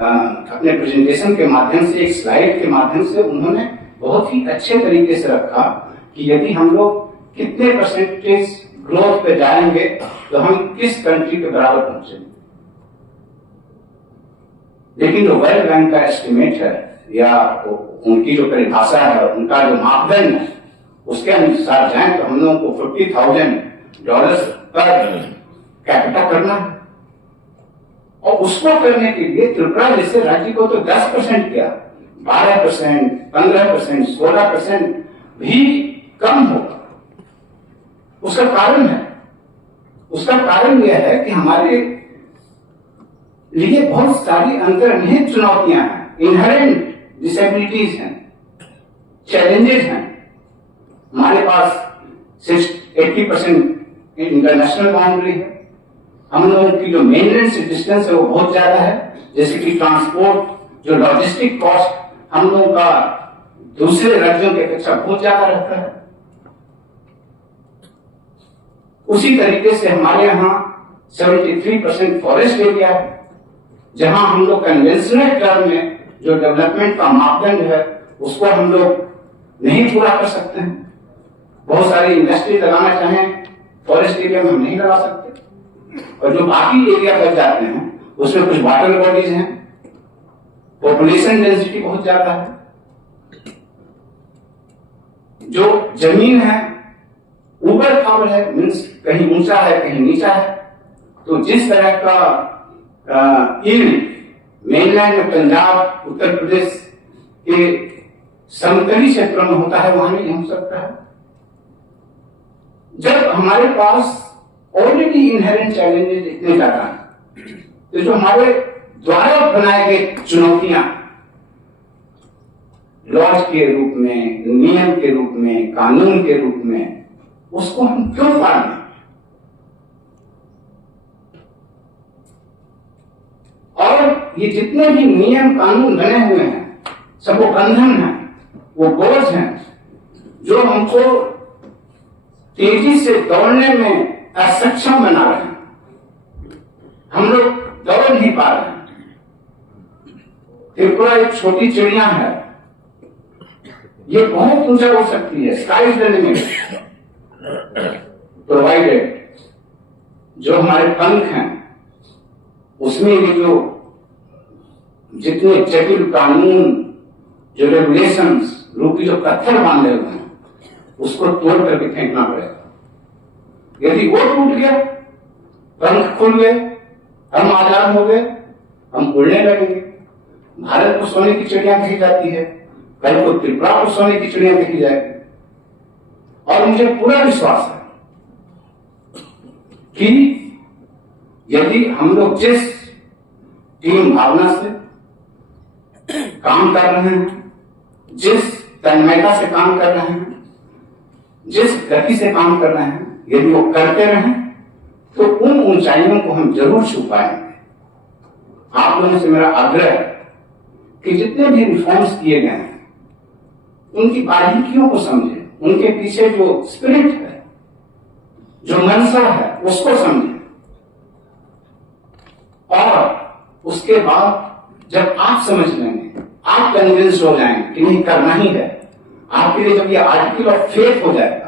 अपने प्रेजेंटेशन के माध्यम से, एक स्लाइड के माध्यम से उन्होंने बहुत ही अच्छे तरीके से रखा कि यदि हम लोग कितने परसेंटेज ग्रोथ पे जाएंगे तो हम किस कंट्री के बराबर पहुंचेंगे। लेकिन जो वर्ल्ड बैंक का एस्टिमेट है या उनकी जो परिभाषा है, उनका जो मापदंड है, उसके अनुसार जाए तो हम लोगों को $40,000 पर कैपिटा करना है। और उसको करने के लिए त्रिपुरा जैसे राज्य को तो 10% क्या, 12%, 15%, 16% भी कम होगा। उसका कारण है, उसका कारण यह है कि हमारे लिए बहुत सारी अंतर्निहित चुनौतियां हैं, इनहेरेंट डिसेबिलिटीज हैं, चैलेंजेस हैं। हमारे पास 80% इंटरनेशनल बाउंड्री है। हम लोगों की जो मेनलैंड से डिस्टेंस है वो बहुत ज्यादा है, जैसे कि ट्रांसपोर्ट, जो लॉजिस्टिक कॉस्ट हम लोगों का दूसरे राज्यों की अपेक्षा बहुत ज्यादा रहता है। उसी तरीके से हमारे यहाँ 73% फॉरेस्ट एरिया है, जहां हम लोग कन्वेंशनल टर्म में जो डेवलपमेंट का मापदंड है उसको हम लोग नहीं पूरा कर सकते हैं। बहुत सारी इंडस्ट्री लगाना चाहें फॉरेस्ट एरिया में हम नहीं लगा सकते, और जो बाकी एरिया बच जाते हैं उसमें कुछ वाटर बॉडीज हैं, पॉपुलेशन डेंसिटी बहुत ज्यादा है, जो जमीन है ऊपर खाबड़ है, मीन्स कहीं ऊंचा है कहीं नीचा है। तो जिस तरह का मेनलैंड में पंजाब, उत्तर प्रदेश के समतली क्षेत्रों में होता है, वहां नहीं हो सकता है। जब हमारे पास ऑलरेडी इनहेरेंट चैलेंजेस इतने ज्यादा हैं, तो जो हमारे द्वारा बनाए गए चुनौतियां लॉज के रूप में, नियम के रूप में, कानून के रूप में, उसको हम क्यों पार नहीं? और ये जितने भी नियम कानून बने हुए हैं सब वो बंधन है, वो बोझ हैं जो हमको तेजी से दौड़ने में असक्षम बना रहे हैं। हम लोग दौड़ नहीं पा रहे हैं। त्रिपुरा एक छोटी चिड़िया है, ये बहुत ऊंचा हो सकती है, sky is the limit, provided जो हमारे पंख हैं उसमें ये जो जितने जटिल कानून, जो रेगुलेशंस रूपी जो पत्थर बांधे हुए हैं उसको तोड़ करके फेंकना पड़ेगा। यदि वो टूट गया, पंख खुल गए, हम आजाद हो गए, हम उड़ने लगेंगे। भारत को सोने की चिड़िया कही जाती है, कल को त्रिपुरा को सोने की चिड़िया कही जाएगी। और मुझे पूरा विश्वास है कि यदि हम लोग जिस टीम भावना से काम कर रहे हैं, जिस तन्मयता से काम कर रहे हैं, जिस गति से काम कर रहे हैं, यदि वो करते रहें तो उन ऊंचाइयों को हम जरूर छू पाएंगे। आप लोगों से मेरा आग्रह है कि जितने भी रिफॉर्म्स किए गए हैं उनकी बारीकियों को समझें, उनके पीछे जो स्पिरिट है, जो मंशा है, उसको समझें। और उसके बाद जब आप समझ लेंगे, आप कन्विंस हो जाएंगे कि नहीं करना ही है, आपके लिए जब ये आर्टिकल ऑफ फेथ हो जाए